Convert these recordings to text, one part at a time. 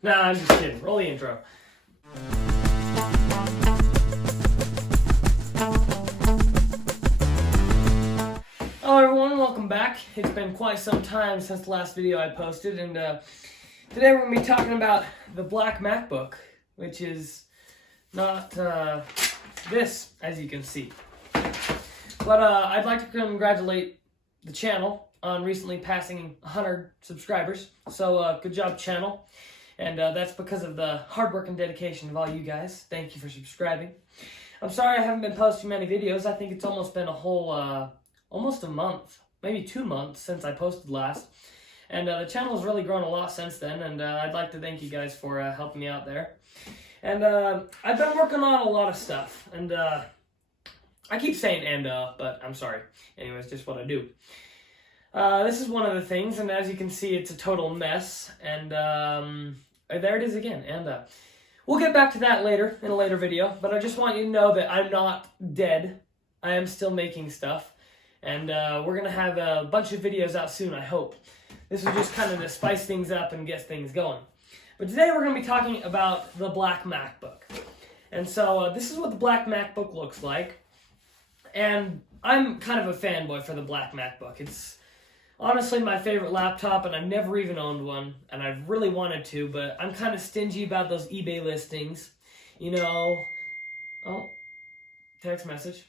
Nah, I'm just kidding. Roll the intro. Hello everyone, welcome back. It's been quite some time since the last video I posted, and today we're going to be talking about the Black Macbook, which is not this, as you can see. But I'd like to congratulate the channel on recently passing 100 subscribers. So good job, channel. And that's because of the hard work and dedication of all you guys. Thank you for subscribing. I'm sorry I haven't been posting many videos. I think it's almost been a whole, almost a month, maybe 2 months since I posted last. And the channel has really grown a lot since then, and I'd like to thank you guys for helping me out there. And I've been working on a lot of stuff, and I keep saying but I'm sorry. Anyways, just what I do. This is one of the things, and as you can see, it's a total mess, and there it is again, and we'll get back to that later, in a later video, but I just want you to know that I'm not dead. I am still making stuff, and we're going to have a bunch of videos out soon, I hope. This is just kind of to spice things up and get things going. But today we're going to be talking about the Black Macbook. And so this is what the Black Macbook looks like. And I'm kind of a fanboy for the Black Macbook. It's honestly my favorite laptop, and I've never even owned one, and I've really wanted to, but I'm kind of stingy about those eBay listings. You know, oh, text message.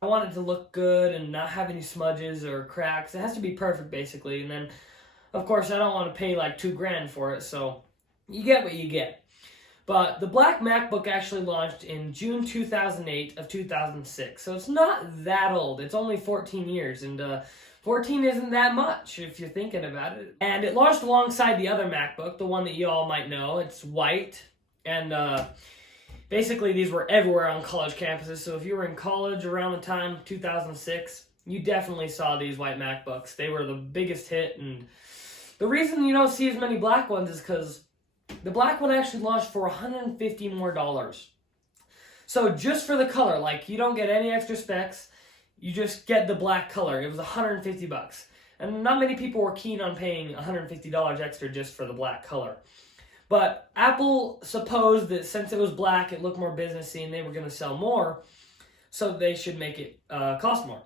I want it to look good and not have any smudges or cracks. It has to be perfect, basically. And then, of course, I don't want to pay like $2,000 for it, so you get what you get. But the Black Macbook actually launched in June 2008 of 2006, so it's not that old. It's only 14 years, and 14 isn't that much if you're thinking about it. And it launched alongside the other MacBook, the one that you all might know. It's white, and basically these were everywhere on college campuses, so if you were in college around the time 2006, you definitely saw these white MacBooks. They were the biggest hit, and the reason you don't see as many black ones is because the black one actually launched for $150 more. So just for the color, like you don't get any extra specs, you just get the black color. It was $150. And not many people were keen on paying $150 extra just for the black color. But Apple supposed that since it was black, it looked more businessy and they were going to sell more, so they should make it cost more.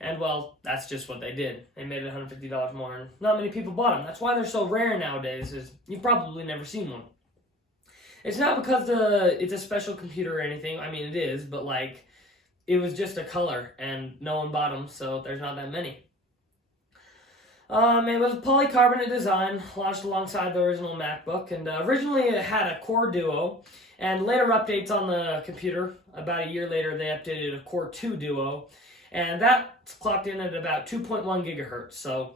And well, that's just what they did. They made it $150 more, and not many people bought them. That's why they're so rare nowadays, is you've probably never seen one. It's not because it's a special computer or anything. I mean, it is, but like, it was just a color, and no one bought them, so there's not that many. It was a polycarbonate design, launched alongside the original MacBook, and originally it had a Core Duo, and later updates on the computer, about a year later, they updated a Core 2 Duo, and that's clocked in at about 2.1 gigahertz. So,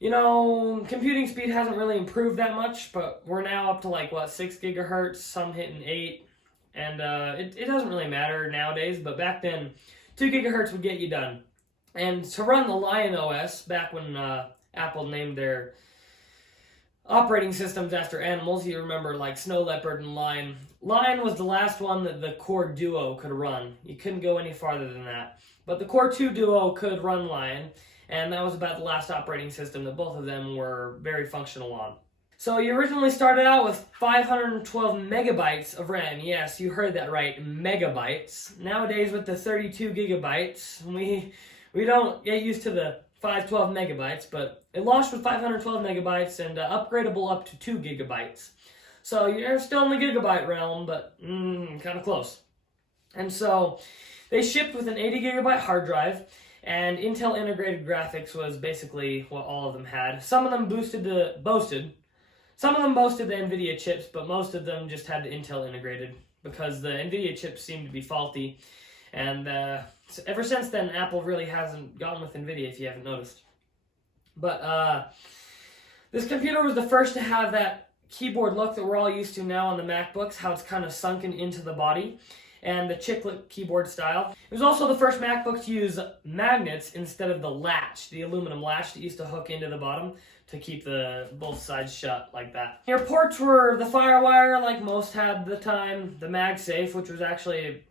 you know, computing speed hasn't really improved that much, but we're now up to like, what, 6 gigahertz, some hitting 8, and it doesn't really matter nowadays, but back then, 2 gigahertz would get you done. And to run the Lion OS, back when Apple named their operating systems after animals, you remember like Snow Leopard and Lion. Lion was the last one that the Core Duo could run. You couldn't go any farther than that. But the Core 2 Duo could run Lion, and that was about the last operating system that both of them were very functional on. So you originally started out with 512 megabytes of RAM. Yes, you heard that right, megabytes. Nowadays with the 32 gigabytes, we don't get used to the 512 megabytes, but it launched with 512 megabytes and upgradable up to 2 gigabytes. So you're still in the gigabyte realm, but kind of close. And so they shipped with an 80 gigabyte hard drive, and Intel integrated graphics was basically what all of them had. Some of them boasted the NVIDIA chips, but most of them just had the Intel integrated because the NVIDIA chips seemed to be faulty. And ever since then, Apple really hasn't gotten with NVIDIA, if you haven't noticed. But this computer was the first to have that keyboard look that we're all used to now on the MacBooks, how it's kind of sunken into the body, and the chiclet keyboard style. It was also the first MacBook to use magnets instead of the latch, the aluminum latch that used to hook into the bottom to keep both sides shut like that. Your ports were the FireWire, like most had at the time, the MagSafe, which was actually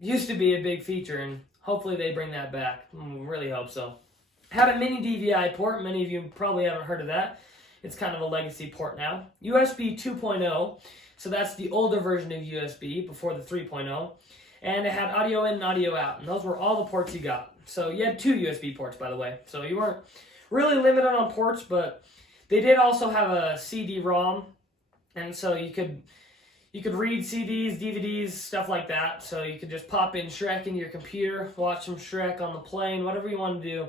used to be a big feature, and hopefully they bring that back. Really hope so. Had a mini DVI port. Many of you probably haven't heard of that. It's kind of a legacy port now. USB 2.0, so that's the older version of USB before the 3.0. And it had audio in and audio out, and those were all the ports you got. So you had 2 USB ports, by the way. So you weren't really limited on ports, but they did also have a CD-ROM, and so you could read CDs, DVDs, stuff like that. So you could just pop in Shrek into your computer, watch some Shrek on the plane, whatever you want to do.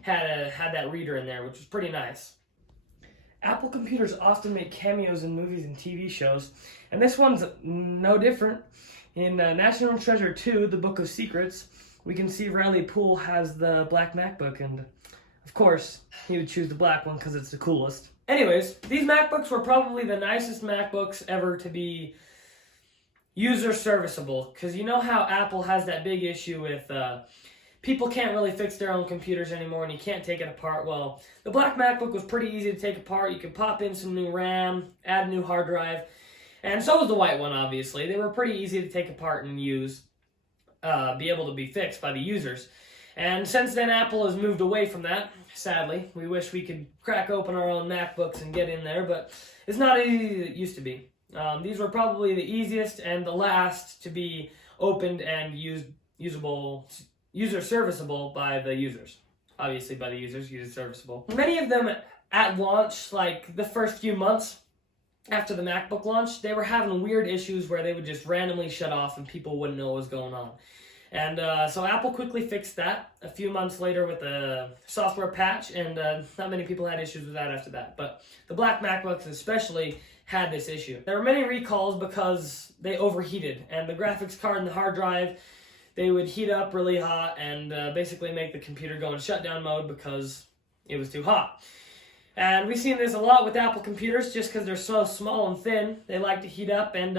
Had that reader in there, which was pretty nice. Apple computers often make cameos in movies and TV shows, and this one's no different. In National Treasure 2, The Book of Secrets, we can see Riley Poole has the Black Macbook, and of course, he would choose the black one because it's the coolest. Anyways, these MacBooks were probably the nicest MacBooks ever to be user serviceable, because you know how Apple has that big issue with people can't really fix their own computers anymore and you can't take it apart. Well, the Black MacBook was pretty easy to take apart. You could pop in some new RAM, add a new hard drive, and so was the white one, obviously. They were pretty easy to take apart and use, be able to be fixed by the users. And since then, Apple has moved away from that, sadly. We wish we could crack open our own MacBooks and get in there, but it's not as easy as it used to be. These were probably the easiest and the last to be opened and user serviceable by the users. Obviously by the users, user serviceable. Many of them at launch, like the first few months after the MacBook launch, they were having weird issues where they would just randomly shut off and people wouldn't know what was going on. And so Apple quickly fixed that a few months later with a software patch, and not many people had issues with that after that. But the Black MacBooks especially had this issue. There were many recalls because they overheated, and the graphics card and the hard drive, they would heat up really hot and basically make the computer go in shutdown mode because it was too hot. And we've seen this a lot with Apple computers just because they're so small and thin. They like to heat up and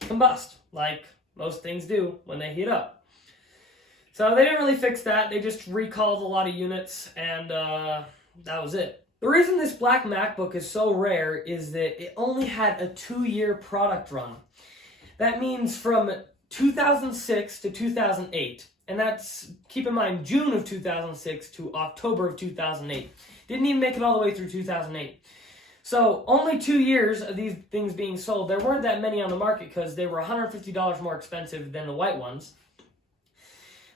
combust, like most things do when they heat up. So they didn't really fix that. They just recalled a lot of units, and that was it. The reason this Black MacBook is so rare is that it only had a 2-year product run. That means from 2006 to 2008. And that's, keep in mind, June of 2006 to October of 2008. Didn't even make it all the way through 2008. So only 2 years of these things being sold. There weren't that many on the market because they were $150 more expensive than the white ones.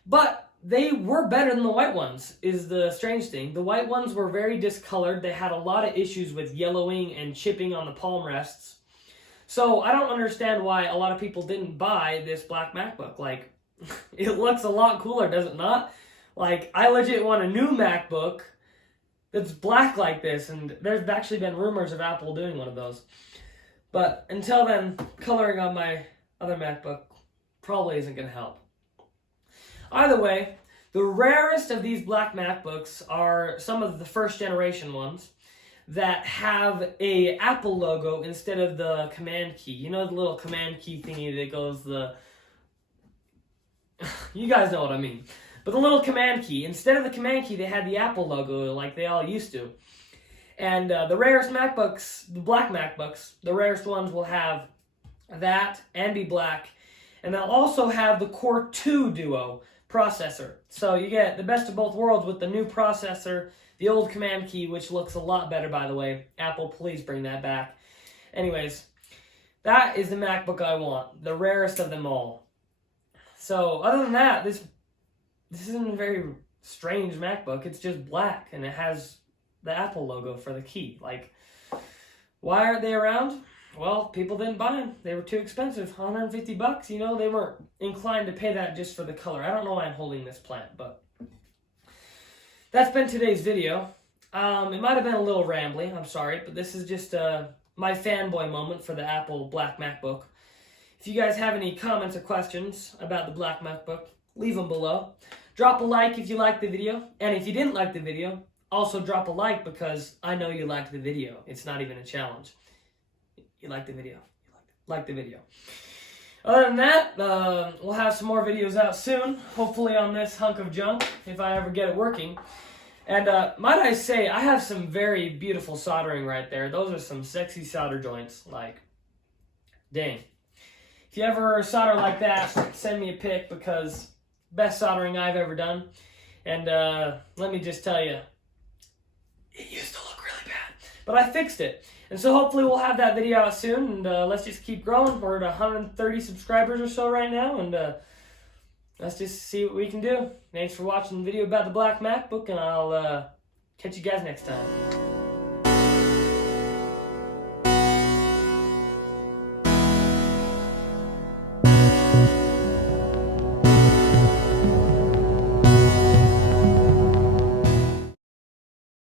But they were better than the white ones, is the strange thing. The white ones were very discolored. They had a lot of issues with yellowing and chipping on the palm rests. So I don't understand why a lot of people didn't buy this Black MacBook. Like, it looks a lot cooler, does it not? Like, I legit want a new MacBook that's black like this, and there's actually been rumors of Apple doing one of those. But until then, coloring on my other MacBook probably isn't going to help. Either way, the rarest of these Black MacBooks are some of the first generation ones that have a Apple logo instead of the command key. You know the little command key thingy that goes the... You guys know what I mean. But the little command key, instead of the command key, they had the Apple logo like they all used to. And the rarest MacBooks, the Black MacBooks, the rarest ones will have that and be black. And they'll also have the Core 2 Duo processor. So you get the best of both worlds with the new processor, the old command key, which looks a lot better, by the way. Apple, please bring that back. Anyways, that is the MacBook I want, the rarest of them all. So other than that, this isn't a very strange MacBook. It's just black, and it has the Apple logo for the key. Like, why aren't they around? Well, people didn't buy them. They were too expensive. $150, you know, they weren't inclined to pay that just for the color. I don't know why I'm holding this plant, but that's been today's video. It might have been a little rambling, I'm sorry, but this is just my fanboy moment for the Apple Black MacBook. If you guys have any comments or questions about the Black MacBook, leave them below. Drop a like if you liked the video, and if you didn't like the video, also drop a like because I know you liked the video. It's not even a challenge. You liked the video. Like the video. Other than that, we'll have some more videos out soon, hopefully on this hunk of junk, if I ever get it working. And might I say, I have some very beautiful soldering right there. Those are some sexy solder joints, like, dang. If you ever solder like that, send me a pic because best soldering I've ever done. And let me just tell you, it used to look really bad. but I fixed it. And so hopefully we'll have that video out soon, and let's just keep growing. We're at 130 subscribers or so right now, and let's just see what we can do. Thanks for watching the video about the Black Macbook, and I'll catch you guys next time.